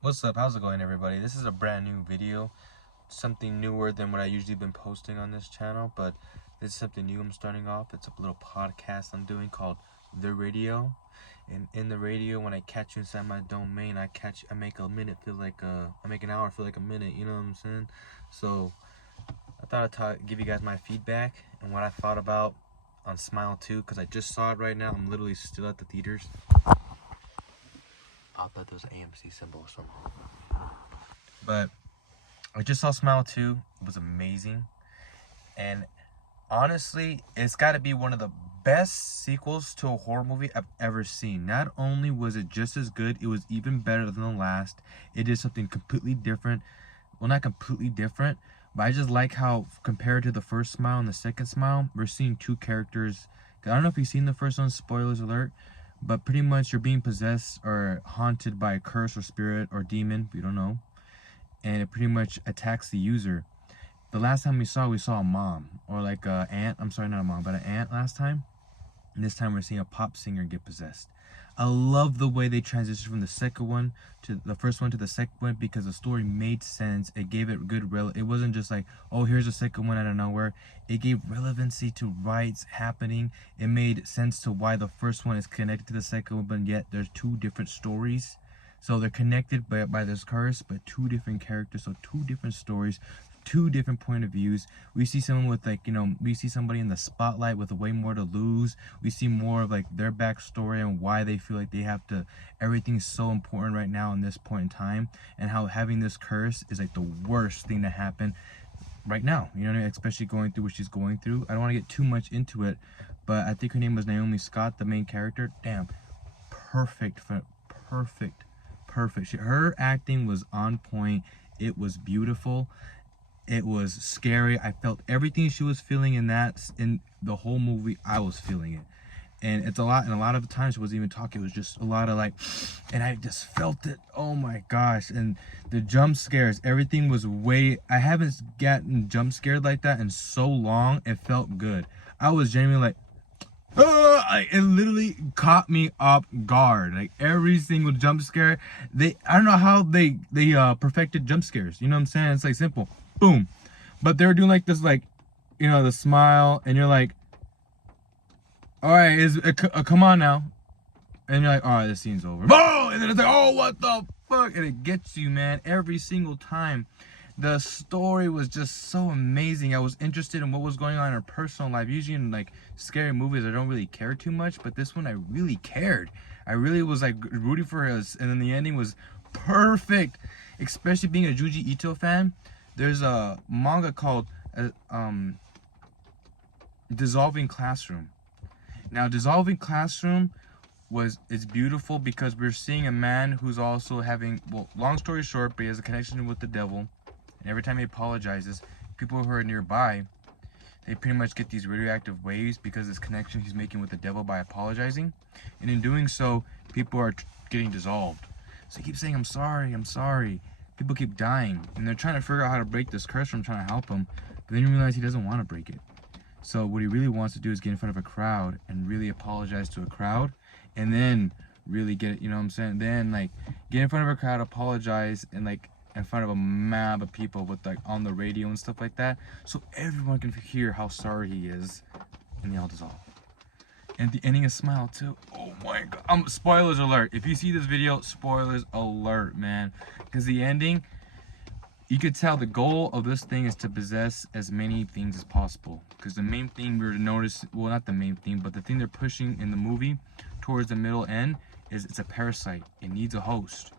What's up? How's it going, everybody? This is a brand new video, something newer than what I usually been posting on this channel, but this is something new I'm starting off. It's a little podcast I'm doing called The Radio. And in the radio, when I catch you inside my domain, I make a minute feel like I make an hour feel like a minute, you know what I'm saying? So I thought give you guys my feedback and what I thought about on Smile 2, because I just saw it right now. I'm literally still at the theaters. I thought there was an AMC symbol or something. But I just saw Smile 2. It was amazing. And honestly, it's got to be one of the best sequels to a horror movie I've ever seen. Not only was it just as good, it was even better than the last. It did something completely different. Well, not completely different, but I just like how, compared to the first Smile and the second Smile, we're seeing two characters. I don't know if you've seen the first one, spoilers alert, but pretty much you're being possessed or haunted by a curse or spirit or demon, we don't know, and it pretty much attacks the user. The last time we saw a mom, or like a aunt. I'm sorry, not a mom, but an aunt last time. And this time we're seeing a pop singer get possessed. I love the way they transitioned from the second one to the first one to the second one, because the story made sense. It gave it good it wasn't just like, oh, here's a second one out of nowhere. It gave relevancy to rights happening. It made sense to why the first one is connected to the second one, but yet there's two different stories. So they're connected by this curse, but two different characters, so two different stories, two different point of views. We see someone with, like, we see somebody in the spotlight with way more to lose. We see more of like their backstory and why they feel like they have to, everything's so important right now in this point in time, and how having this curse is like the worst thing to happen right now, you know what I mean? Especially going through what she's going through. I don't want to get too much into it, but I think her name was Naomi Scott, the main character. Damn, perfect perfect her acting was on point. It was beautiful. It was scary. I felt everything she was feeling in the whole movie. I was feeling it. And it's a lot, and a lot of the times she wasn't even talking. It was just a lot of like, and I just felt it. Oh my gosh. And the jump scares, everything was I haven't gotten jump scared like that in so long. It felt good. I was genuinely like, it literally caught me off guard. Like every single jump scare, I don't know how they perfected jump scares. You know what I'm saying? It's like simple, boom. But they're doing like this, like, the smile, and you're like, all right, come on now, and you're like, all right, this scene's over. Oh, and then it's like, oh, what the fuck, and it gets you, man, every single time. The story was just so amazing. I was interested in what was going on in her personal life. Usually in like scary movies, I don't really care too much, but this one I really cared. I really was like rooting for her, and then the ending was perfect. Especially being a Junji Ito fan, there's a manga called Dissolving Classroom. Now, Dissolving Classroom is beautiful because we're seeing a man who's also having, well, long story short, but he has a connection with the devil. And every time he apologizes, people who are nearby, they pretty much get these radioactive waves because of this connection he's making with the devil by apologizing. And in doing so, people are getting dissolved. So he keeps saying, I'm sorry, I'm sorry. People keep dying. And they're trying to figure out how to break this curse from trying to help him. But then you realize he doesn't want to break it. So what he really wants to do is get in front of a crowd and really apologize to a crowd. And then really get it, you know what I'm saying? Then like get in front of a crowd, apologize, and like in front of a mob of people with like on the radio and stuff like that, so everyone can hear how sorry he is, and they all dissolve. And the ending is Smile too. Oh my god. Spoilers alert. If you see this video, spoilers alert, man. Because the ending, you could tell the goal of this thing is to possess as many things as possible. Because the main thing we're noticing, well, not the main thing, but the thing they're pushing in the movie towards the middle end is it's a parasite. It needs a host.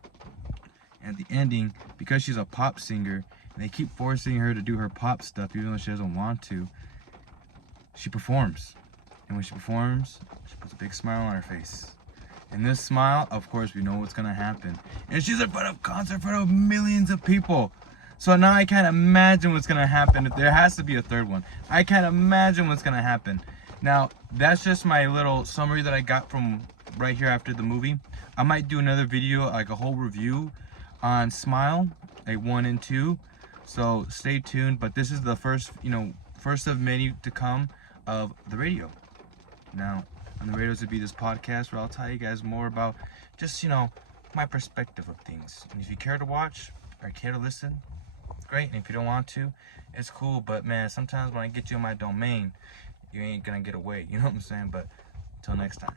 And at the ending, because she's a pop singer, and they keep forcing her to do her pop stuff even though she doesn't want to, she performs. And when she performs, she puts a big smile on her face. And this smile, of course, we know what's gonna happen. And she's in front of concert in front of millions of people. So now I can't imagine what's gonna happen. If there has to be a third one, I can't imagine what's gonna happen. Now, that's just my little summary that I got from right here after the movie. I might do another video, like a whole review on Smile, like 1 and 2. So stay tuned. But this is the first of many to come of the radio. Now, on the radio would be this podcast where I'll tell you guys more about just, my perspective of things. And if you care to watch or care to listen, great. And if you don't want to, it's cool. But man, sometimes when I get you in my domain, you ain't gonna get away. You know what I'm saying? But until next time.